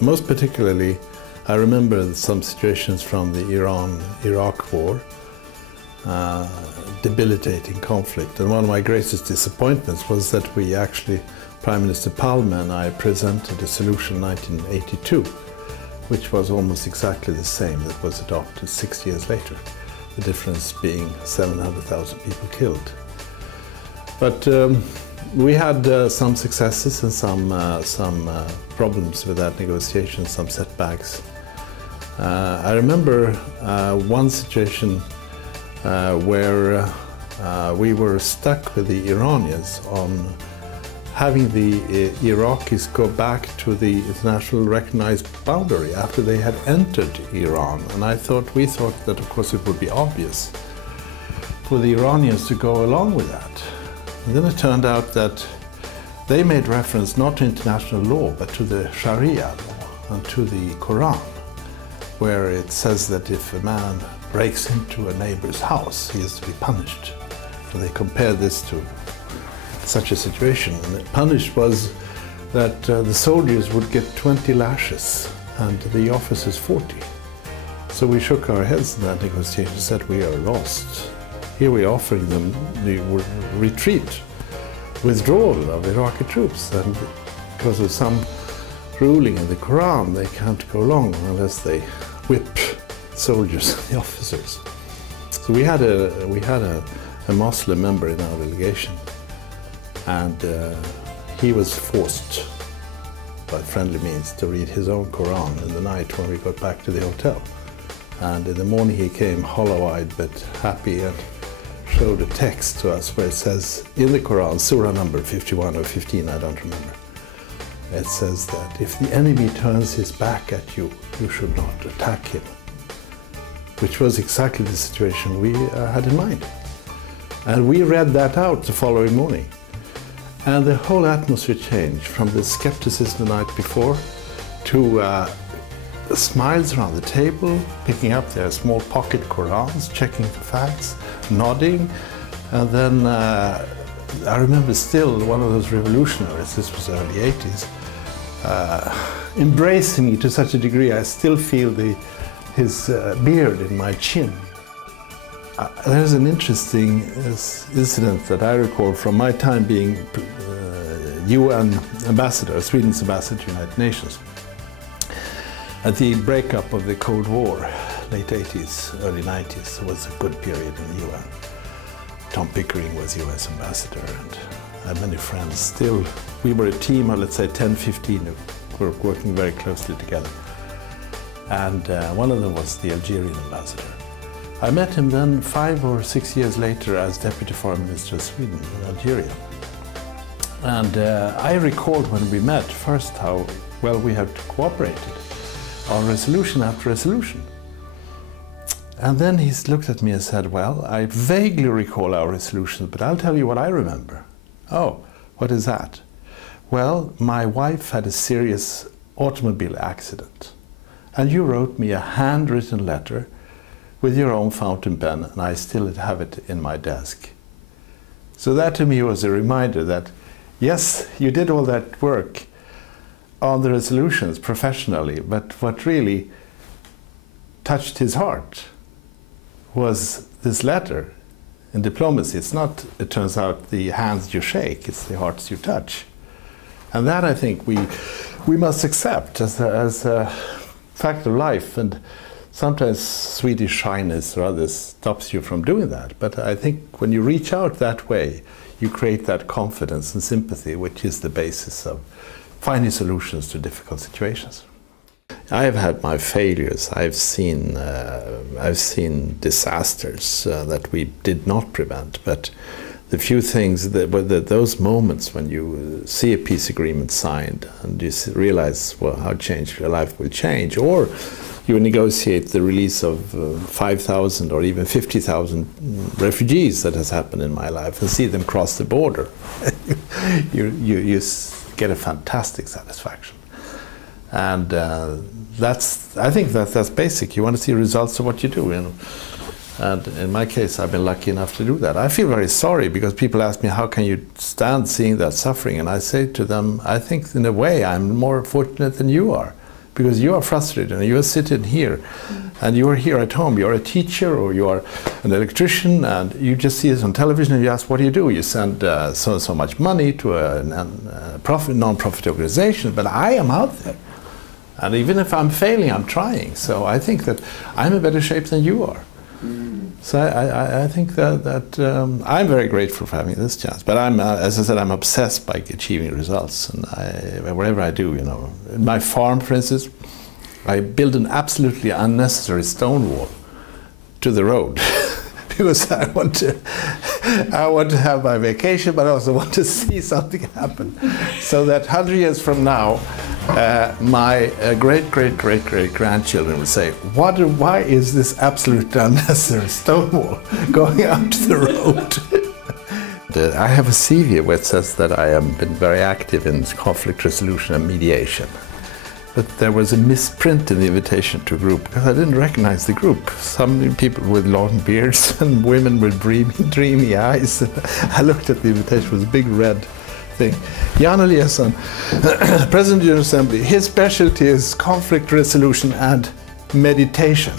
Most particularly, I remember some situations from the Iran-Iraq war, debilitating conflict. And one of my greatest disappointments was that we actually, Prime Minister Palme and I, presented a solution in 1982, which was almost exactly the same that was adopted 6 years later. The difference being 700,000 people killed. But we had some successes and some problems with that negotiation, some setbacks. I remember one situation where we were stuck with the Iranians on having the Iraqis go back to the international recognized boundary after they had entered Iran. And we thought that of course it would be obvious for the Iranians to go along with that. And then it turned out that they made reference not to international law but to the Sharia law and to the Quran, where it says that if a man breaks into a neighbor's house, he is to be punished. So they compared this to such a situation, and the punished was that the soldiers would get 20 lashes and the officers 40. So we shook our heads in that negotiation and said, we are lost. Here we are offering them the retreat, withdrawal of Iraqi troops, and because of some ruling in the Quran, they can't go along unless they whip soldiers and the officers. So we had a Muslim member in our delegation, and he was forced by friendly means to read his own Quran in the night when we got back to the hotel. And in the morning he came hollow-eyed but happy and showed a text to us where it says in the Quran, surah number 51 or 15, I don't remember, it says that if the enemy turns his back at you, you should not attack him, which was exactly the situation we had in mind. And we read that out the following morning. And the whole atmosphere changed from the skepticism the night before to the smiles around the table, picking up their small pocket Qurans, checking for facts, nodding. And then I remember still one of those revolutionaries, this was early 80s, embracing me to such a degree I still feel his beard in my chin. There's an interesting incident that I recall from my time being UN ambassador, Sweden's ambassador to the United Nations. At the breakup of the Cold War, late 80s, early 90s, was a good period in the UN. Tom Pickering was US ambassador, and I had many friends. Still, we were a team of, let's say, 10, 15 who were working very closely together. And one of them was the Algerian ambassador. I met him then 5 or 6 years later as Deputy Foreign Minister of Sweden in Algeria. And I recalled when we met first how well we had cooperated on resolution after resolution. And then he looked at me and said, well, I vaguely recall our resolutions, but I'll tell you what I remember. Oh, what is that? Well, my wife had a serious automobile accident, and you wrote me a handwritten letter with your own fountain pen, and I still have it in my desk. So that to me was a reminder that, yes, you did all that work on the resolutions professionally, but what really touched his heart was this letter. In diplomacy, it's not, it turns out, the hands you shake, it's the hearts you touch. And that, I think, we must accept as a fact of life. And sometimes Swedish shyness or others stops you from doing that. But I think when you reach out that way, you create that confidence and sympathy, which is the basis of finding solutions to difficult situations. I have had my failures. I've seen disasters that we did not prevent. But the few things that were those moments when you see a peace agreement signed and you realize, well, how your life will change, or you negotiate the release of 5,000 or even 50,000 refugees that has happened in my life and see them cross the border, you get a fantastic satisfaction. And I think that's basic. You want to see results of what you do, you know. And in my case, I've been lucky enough to do that. I feel very sorry because people ask me, how can you stand seeing that suffering? And I say to them, I think in a way I'm more fortunate than you are, because you are frustrated and you are sitting here and you are here at home. You are a teacher or you are an electrician and you just see this on television and you ask, what do? You send so much money to a non-profit organization, but I am out there. And even if I'm failing, I'm trying. So I think that I'm in better shape than you are. So I think that I'm very grateful for having this chance. But I'm, as I said, I'm obsessed by achieving results. And whatever I do, you know, in my farm, for instance, I build an absolutely unnecessary stone wall to the road. Because I want to have my vacation, but I also want to see something happen. So that 100 years from now, my great-great-great-great-grandchildren will say, why is this absolutely unnecessary stone wall going out to the road? I have a CV where it says that I have been very active in conflict resolution and mediation. But there was a misprint in the invitation to a group because I didn't recognize the group. Some people with long beards and women with dreamy eyes. I looked at the invitation, it was a big red thing. Jan Eliasson, President of the General Assembly, his specialty is conflict resolution and meditation.